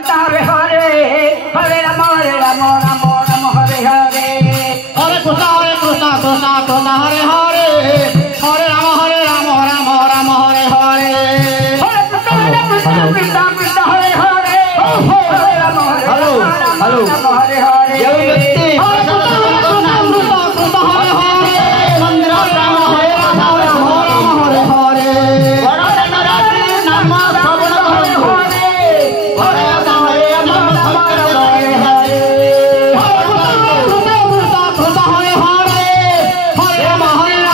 Krishna Hare Hare Hare Rama Hare Rama Rama Rama Hare Hare Hare Krishna Krishna Krishna Hare Hare Hare Rama Rama Rama Hare Hare Hare Krishna Krishna Krishna Hare Hare Hare Rama Rama Rama Hare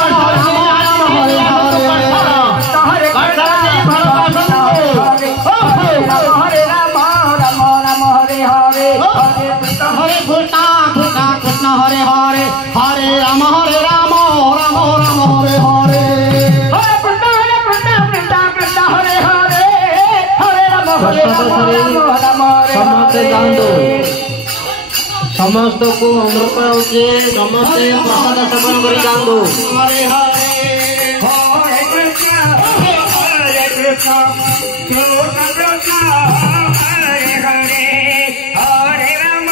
Hare समस्त को अमृत होके समस्त प्रसाद seven करी जांदो हरे हरे हरे कृष्ण हरे कृष्ण कृष्ण कृष्ण हरे हरे हरे राम राम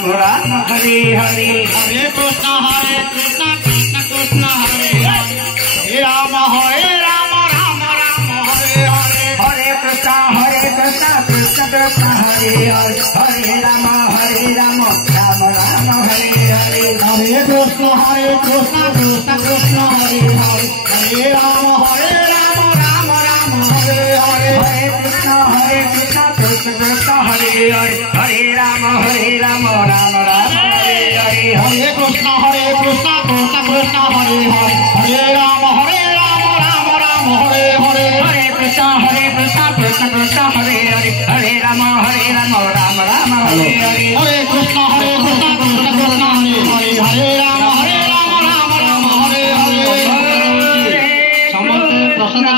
राम हरे हरे हरे कृष्ण कृष्ण कृष्ण हरे हरे राम राम हरे हरे हरे कृष्ण कृष्ण कृष्ण हरे हरे राम राम राम हरे हरे हरे कृष्ण कृष्ण कृष्ण हरे हरे हरे राम राम राम हरे हरे हरे कृष्ण कृष्ण कृष्ण हरे हरे हरे राम राम राम हरे हरे हरे कृष्ण कृष्ण कृष्ण हरे हरे हरे राम राम राम हरे हरे हरे कृष्ण कृष्ण कृष्ण हरे हरे हरे राम राम राम हरे हरे हरे कृष्ण कृष्ण कृष्ण हरे हरे हरे राम राम राम हरे हरे हरे कृष्ण कृष्ण कृष्ण हरे हरे हरे राम राम राम हरे हरे समस्त प्रसन्न